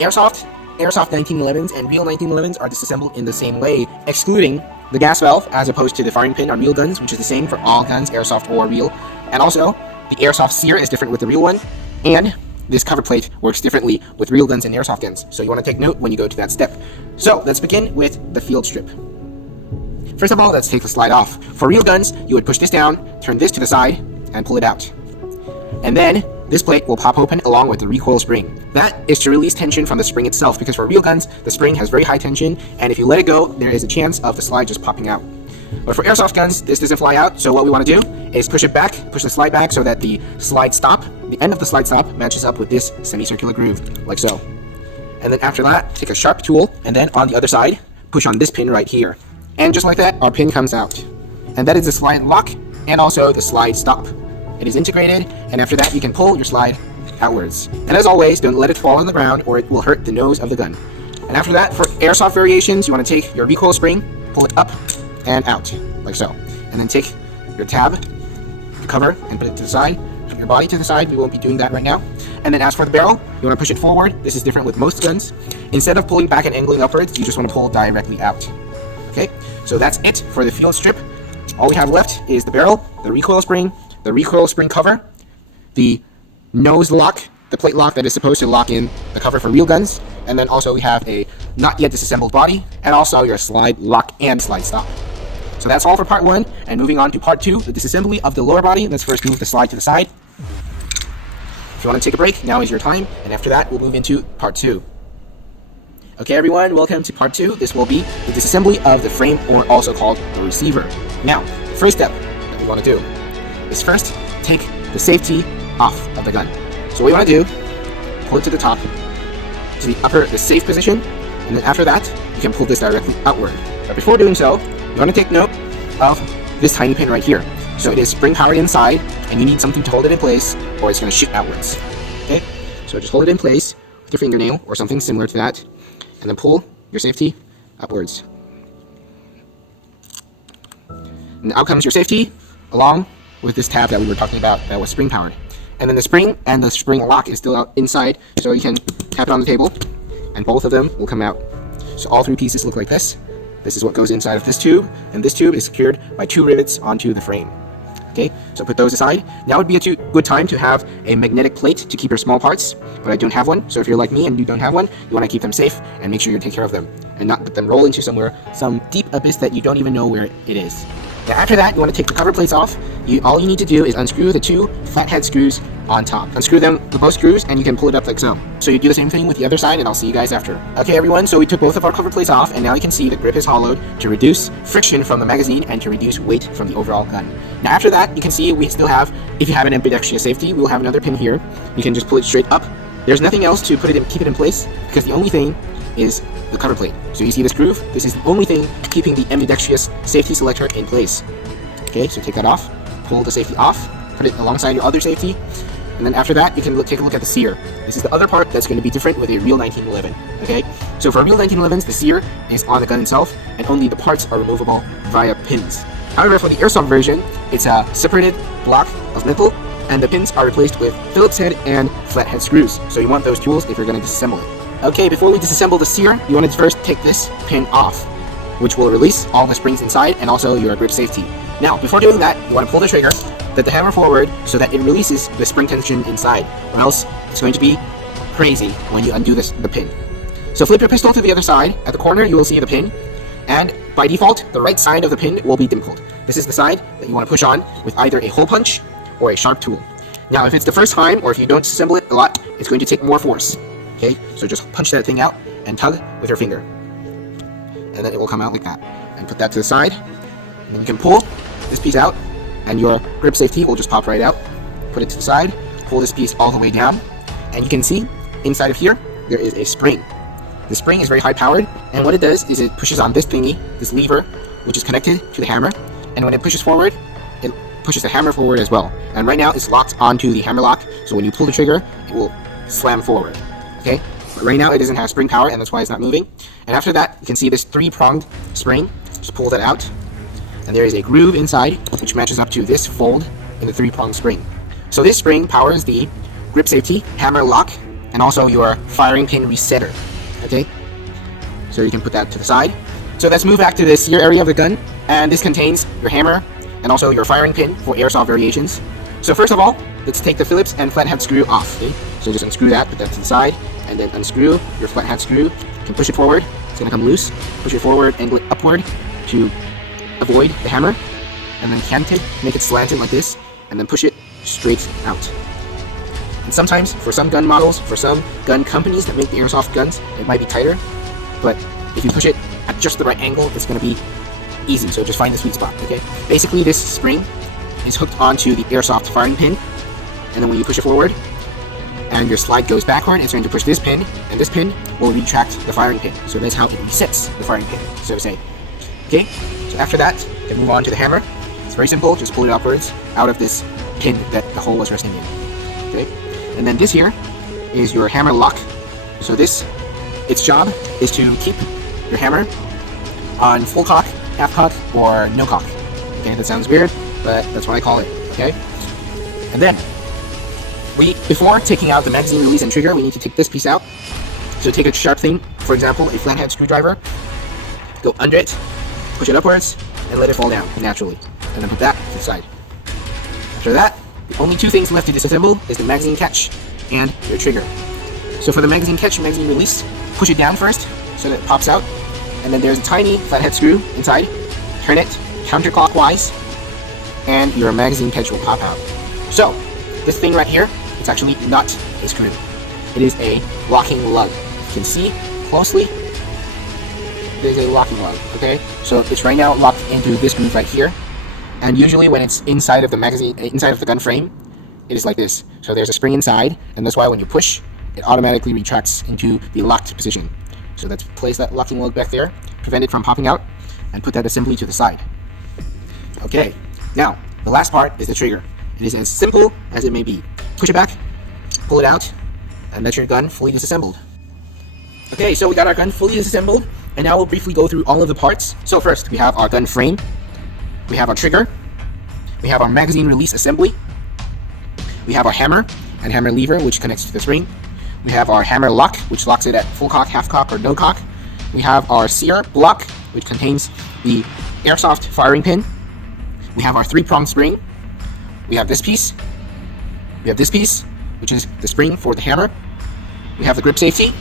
Airsoft 1911s and real 1911s are disassembled in the same way, excluding the gas valve as opposed to the firing pin on real guns, which is the same for all guns, airsoft or real. And also, the airsoft sear is different with the real one, and this cover plate works differently with real guns and airsoft guns, so you want to take note when you go to that step. So let's begin with the field strip. First of all, let's take the slide off. For real guns, you would push this down, turn this to the side, and pull it out. And then this plate will pop open along with the recoil spring. That is to release tension from the spring itself, because for real guns, the spring has very high tension, and if you let it go, there is a chance of the slide just popping out. But for airsoft guns, this doesn't fly out, so what we want to do is push it back, push the slide back so that the slide stop, the end of the slide stop, matches up with this semicircular groove, like so. And then after that, take a sharp tool, and then on the other side, push on this pin right here. And just like that, our pin comes out. And that is the slide lock, and also the slide stop. It is integrated, and after that, you can pull your slide outwards. And as always, don't let it fall on the ground or it will hurt the nose of the gun. And after that, for airsoft variations, you want to take your recoil spring, pull it up and out, like so. And then take your tab, cover, and put it to the side. Put your body to the side. We won't be doing that right now. And then as for the barrel, you want to push it forward. This is different with most guns. Instead of pulling back and angling upwards, you just want to pull directly out. Okay, so that's it for the field strip. All we have left is the barrel, the recoil spring cover, the nose lock, the plate lock that is supposed to lock in the cover for real guns, and then also we have a not yet disassembled body, and also your slide lock and slide stop. So that's all for part 1, and moving on to part 2, the disassembly of the lower body. Let's first move the slide to the side. If you want to take a break, now is your time, and after that we'll move into part 2. Okay everyone, welcome to part 2. This will be the disassembly of the frame, or also called the receiver. Now, the first step that we want to do is first take the safety off of the gun. So what you want to do, pull it to the top, to the safe position, and then after that, you can pull this directly outward. But before doing so, you want to take note of this tiny pin right here. So it is spring powered inside, and you need something to hold it in place, or it's going to shoot outwards. Okay, so just hold it in place with your fingernail, or something similar to that, and then pull your safety upwards. And out comes your safety, along with this tab that we were talking about that was spring powered. And then the spring and the spring lock is still out inside, so you can tap it on the table, and both of them will come out. So all 3 pieces look like this. This is what goes inside of this tube, and this tube is secured by 2 rivets onto the frame. Okay, so put those aside. Now would be a good time to have a magnetic plate to keep your small parts, but I don't have one. So if you're like me and you don't have one, you want to keep them safe and make sure you take care of them, and not let them roll into some deep abyss that you don't even know where it is. Now after that, you want to take the cover plates off. All you need to do is unscrew the 2 flathead screws on top. Unscrew them with both screws, and you can pull it up like so. So you do the same thing with the other side, and I'll see you guys after. Okay everyone, so we took both of our cover plates off, and now you can see the grip is hollowed to reduce friction from the magazine and to reduce weight from the overall gun. Now after that, you can see we still have, if you have an ambidextrous safety, we will have another pin here. You can just pull it straight up. There's nothing else to keep it in place, because the only thing is the cover plate. So you see this groove? This is the only thing keeping the ambidextrous safety selector in place. Okay, so take that off, pull the safety off, put it alongside your other safety, and then after that, you can take a look at the sear. This is the other part that's going to be different with a real 1911. Okay, so for real 1911s, the sear is on the gun itself, and only the parts are removable via pins. However, for the airsoft version, it's a separated block of metal, and the pins are replaced with Phillips head and flathead screws. So you want those tools if you're going to disassemble it. Okay, before we disassemble the sear, you want to first take this pin off, which will release all the springs inside and also your grip safety. Now, before doing that, you want to pull the trigger, let the hammer forward so that it releases the spring tension inside, or else it's going to be crazy when you undo the pin. So flip your pistol to the other side. At the corner, you will see the pin, and by default, the right side of the pin will be dimpled. This is the side that you want to push on with either a hole punch or a sharp tool. Now, if it's the first time, or if you don't disassemble it a lot, it's going to take more force. Okay, so just punch that thing out and tug with your finger, and then it will come out like that. And put that to the side, and then you can pull this piece out, and your grip safety will just pop right out. Put it to the side, pull this piece all the way down, and you can see inside of here there is a spring. The spring is very high powered, and what it does is it pushes on this thingy, this lever, which is connected to the hammer, and when it pushes forward, it pushes the hammer forward as well. And right now it's locked onto the hammer lock, so when you pull the trigger, it will slam forward. Okay, but right now it doesn't have spring power, and that's why it's not moving. And after that, you can see this 3-pronged spring. Just pull that out, and there is a groove inside which matches up to this fold in the 3-pronged spring. So this spring powers the grip safety, hammer lock, and also your firing pin resetter. Okay, so you can put that to the side. So let's move back to the sear area of the gun, and this contains your hammer and also your firing pin for airsoft variations. So first of all, let's take the Phillips and flathead screw off. Okay? So just unscrew that, put that to the side, and then unscrew your flathead screw. You can push it forward, it's gonna come loose. Push it forward, angle it upward to avoid the hammer, and then cant it, make it slanted like this, and then push it straight out. And sometimes, for some gun models, for some gun companies that make the airsoft guns, it might be tighter, but if you push it at just the right angle, it's going to be easy. So just find the sweet spot. Okay. Basically, this spring is hooked onto the airsoft firing pin, and then when you push it forward and your slide goes backward, it's going to push this pin, and this pin will retract the firing pin. So that's how it resets the firing pin, so to say. Okay. So after that, you can move on to the hammer. It's very simple. Just pull it upwards out of this pin that the hole was resting in. Okay. And then this here is your hammer lock. So this, its job is to keep your hammer on full cock, half cock, or no cock. Okay, that sounds weird, but that's what I call it. Okay, and then before taking out the magazine release and trigger, we need to take this piece out. So take a sharp thing, for example, a flathead screwdriver, go under it, push it upwards, and let it fall down naturally, and then put that to the side. After that, the only two things left to disassemble is the magazine catch and your trigger. So for the magazine catch, magazine release, push it down first so that it pops out, and then there's a tiny flathead screw inside. Turn it counterclockwise, and your magazine catch will pop out. So this thing right here, it's actually not a screw. It is a locking lug. You can see closely, there's a locking lug. Okay, so it's right now locked into this groove right here. And usually when it's inside of the magazine, inside of the gun frame, it is like this. So there's a spring inside, and that's why when you push, it automatically retracts into the locked position. So let's place that locking lug back there, prevent it from popping out, and put that assembly to the side. Okay, now the last part is the trigger. It is as simple as it may be. Push it back, pull it out, and that's your gun fully disassembled. Okay, so we got our gun fully disassembled, and now we'll briefly go through all of the parts. So first, we have our gun frame, we have our trigger, we have our magazine release assembly, we have our hammer and hammer lever, which connects to the spring. We have our hammer lock, which locks it at full cock, half cock, or no cock. We have our sear block, which contains the airsoft firing pin. We have our 3-prong spring. We have this piece. We have this piece, which is the spring for the hammer. We have the grip safety.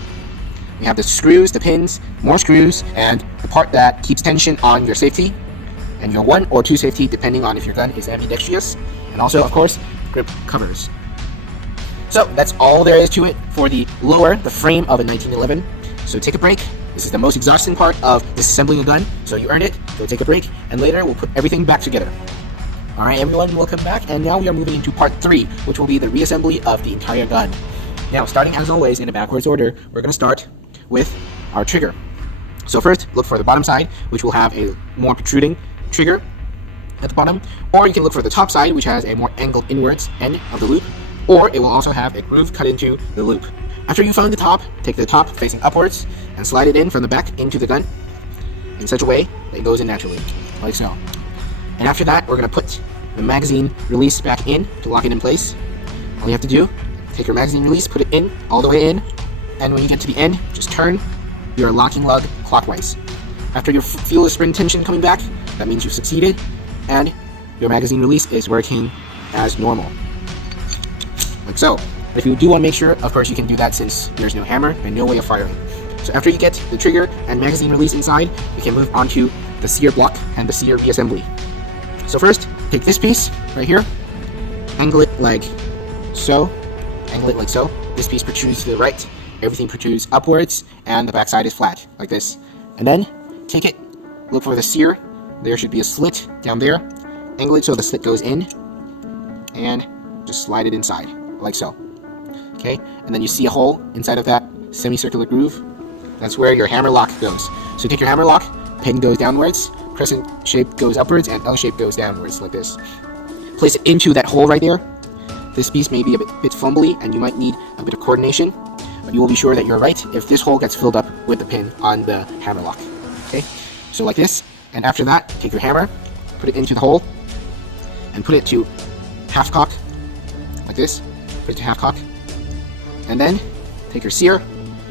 We have the screws, the pins, more screws, and the part that keeps tension on your safety, and your 1 or 2 safety, depending on if your gun is ambidextrous. And also, of course, grip covers. So that's all there is to it for the frame of a 1911. So take a break. This is the most exhausting part of disassembling a gun, so you earned it. Go take a break, and later we'll put everything back together. Alright everyone, welcome back, and now we are moving into part 3, which will be the reassembly of the entire gun. Now, starting as always in a backwards order, we're going to start with our trigger. So first, look for the bottom side, which will have a more protruding trigger at the bottom, or you can look for the top side, which has a more angled inwards end of the loop, or it will also have a groove cut into the loop. After you find the top, take the top facing upwards and slide it in from the back into the gun in such a way that it goes in naturally, like so. And after that, we're going to put the magazine release back in to lock it in place. All you have to do, take your magazine release, put it in, all the way in, and when you get to the end, just turn your locking lug clockwise. After you feel the spring tension coming back, that means you've succeeded, and your magazine release is working as normal. Like so. If you do want to make sure, of course you can do that since there's no hammer and no way of firing. So after you get the trigger and magazine release inside, you can move on to the sear block and the sear reassembly. So first, take this piece right here, angle it like so, angle it like so. This piece protrudes to the right, everything protrudes upwards, and the back side is flat, like this. And then, take it, look for the sear, there should be a slit down there, angle it so the slit goes in, and just slide it inside, like so. Okay, and then you see a hole inside of that semicircular groove. That's where your hammer lock goes. So take your hammer lock, pin goes downwards, crescent shape goes upwards, and L shape goes downwards, like this. Place it into that hole right there. This piece may be a bit fumbly, and you might need a bit of coordination, but you will be sure that you're right if this hole gets filled up with the pin on the hammer lock. Okay, so like this, and after that, take your hammer, put it into the hole, and put it to half cock, like this. Put it to half cock. And then take your sear,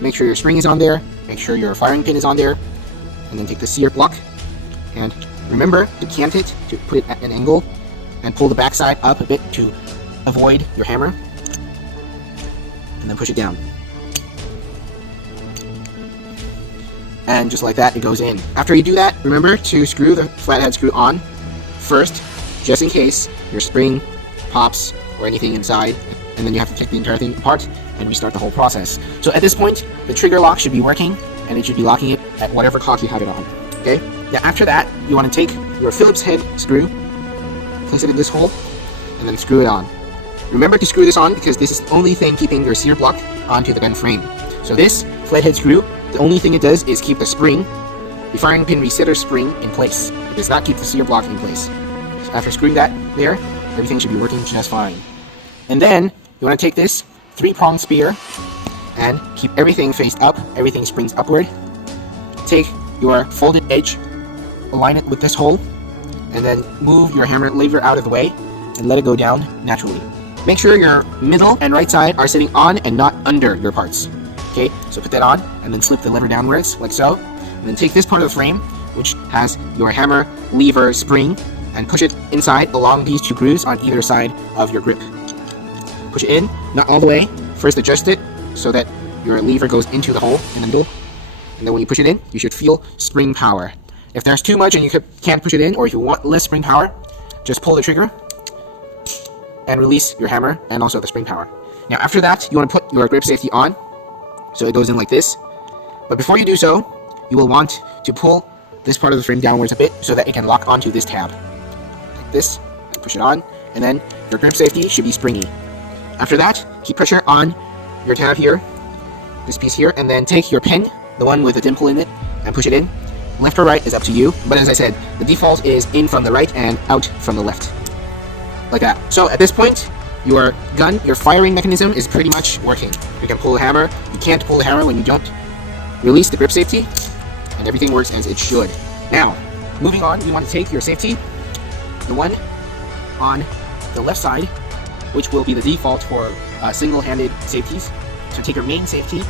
make sure your spring is on there, make sure your firing pin is on there, and then take the sear block, and remember to cant it, to put it at an angle, and pull the backside up a bit to avoid your hammer, and then push it down. And just like that, it goes in. After you do that, remember to screw the flathead screw on first, just in case your spring pops or anything inside, and then you have to take the entire thing apart and restart the whole process. So at this point, the trigger lock should be working, and it should be locking it at whatever cock you have it on. Okay? Now after that, you want to take your Phillips head screw, place it in this hole, and then screw it on. Remember to screw this on because this is the only thing keeping your sear block onto the gun frame. So this flathead screw, the only thing it does is keep the spring, the firing pin resetter spring, in place. It does not keep the sear block in place. So after screwing that there, everything should be working just fine. And then you want to take this 3-pronged spear and keep everything faced up, everything springs upward. Take your folded edge, align it with this hole, and then move your hammer lever out of the way and let it go down naturally. Make sure your middle and right side are sitting on and not under your parts. Okay, so put that on and then slip the lever downwards like so. And then take this part of the frame, which has your hammer, lever, spring, and push it inside along these 2 grooves on either side of your grip. Push it in, not all the way. First adjust it so that your lever goes into the hole in the middle. And then when you push it in, you should feel spring power. If there's too much and you can't push it in, or if you want less spring power, just pull the trigger and release your hammer and also the spring power. Now after that, you want to put your grip safety on, so it goes in like this. But before you do so, you will want to pull this part of the frame downwards a bit so that it can lock onto this tab. Like this, and push it on, and then your grip safety should be springy. After that, keep pressure on your tab here, this piece here, and then take your pin, the one with the dimple in it, and push it in. Left or right is up to you, but as I said, the default is in from the right and out from the left. Like that. So at this point, your gun, your firing mechanism is pretty much working. You can pull the hammer. You can't pull the hammer when you don't release the grip safety, and everything works as it should. Now, moving on, you want to take your safety, the one on the left side, which will be the default for single-handed safeties. So take your main safety,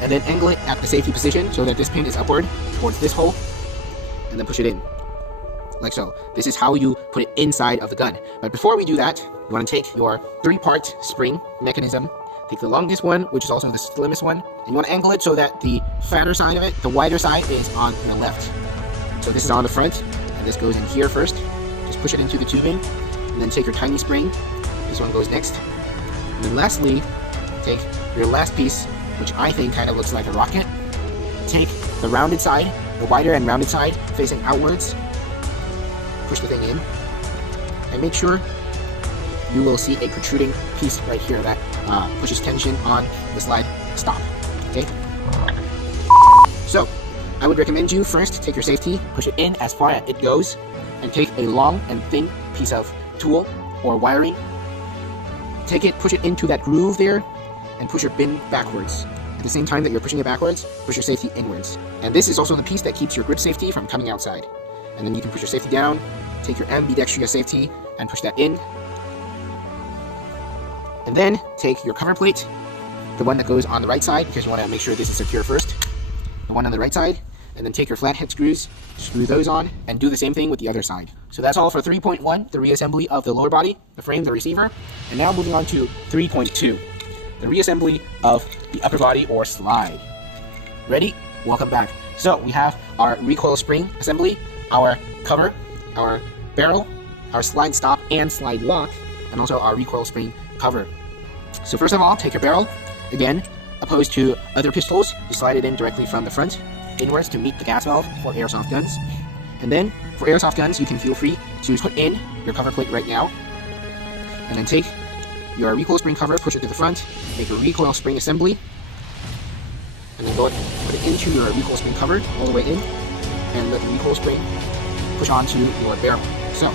and then angle it at the safety position so that this pin is upward towards this hole, and then push it in. Like so. This is how you put it inside of the gun. But before we do that, you want to take your 3-part spring mechanism, take the longest one, which is also the slimmest one, and you want to angle it so that the fatter side of it, the wider side, is on the left. So this is on the front, and this goes in here first. Just push it into the tubing, and then take your tiny spring. This one goes next. And then lastly, take your last piece, which I think kind of looks like a rocket. Take the rounded side, the wider and rounded side, facing outwards. Push the thing in, and make sure you will see a protruding piece right here that pushes tension on the slide stop. Okay? So, I would recommend you first take your safety, push it in as far as it goes, and take a long and thin piece of tool or wiring. Take it, push it into that groove there, and push your bin backwards. At the same time that you're pushing it backwards, push your safety inwards. And this is also the piece that keeps your grip safety from coming outside. And then you can push your safety down, take your ambidextrous safety, and push that in. And then take your cover plate, the one that goes on the right side, because you want to make sure this is secure first. The one on the right side, and then take your flathead screws, screw those on, and do the same thing with the other side. So that's all for 3.1, the reassembly of the lower body, the frame, the receiver. And now moving on to 3.2, the reassembly of the upper body or slide. Ready? Welcome back. So we have our recoil spring assembly, our cover, our barrel, our slide stop and slide lock, and also our recoil spring cover. So first of all, take your barrel. Again, opposed to other pistols, you slide it in directly from the front inwards to meet the gas valve for airsoft guns. And then for airsoft guns, you can feel free to put in your cover plate right now, and then take your recoil spring cover, push it to the front, make your recoil spring assembly, and then go ahead and put it into your recoil spring cover all the way in, and let the recoil spring push onto your barrel. So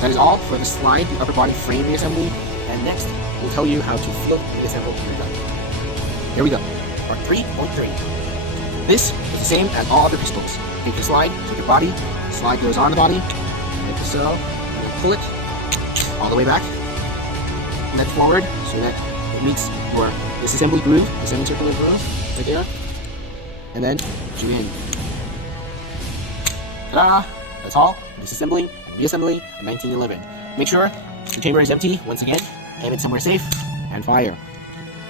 that is all for the slide, the upper body frame reassembly. And next, we'll tell you how to flip reassemble your gun. Here we go. Part 3.3. This is the same as all other pistols. Take your slide, take your body, slide goes on the body, like so, and then pull it all the way back, and then forward so that it meets your disassembly groove, the semicircular groove right there, and then shoot in. Ta-da! That's all. Disassembling and reassembling in 1911. Make sure the chamber is empty once again, aim it somewhere safe, and fire.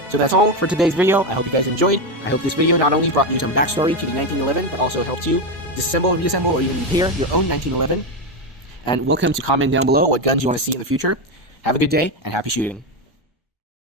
So that's all for today's video. I hope you guys enjoyed. I hope this video not only brought you some backstory to the 1911, but also helped you disassemble, reassemble, or even repair your own 1911. And welcome to comment down below what guns you want to see in the future. Have a good day, and happy shooting.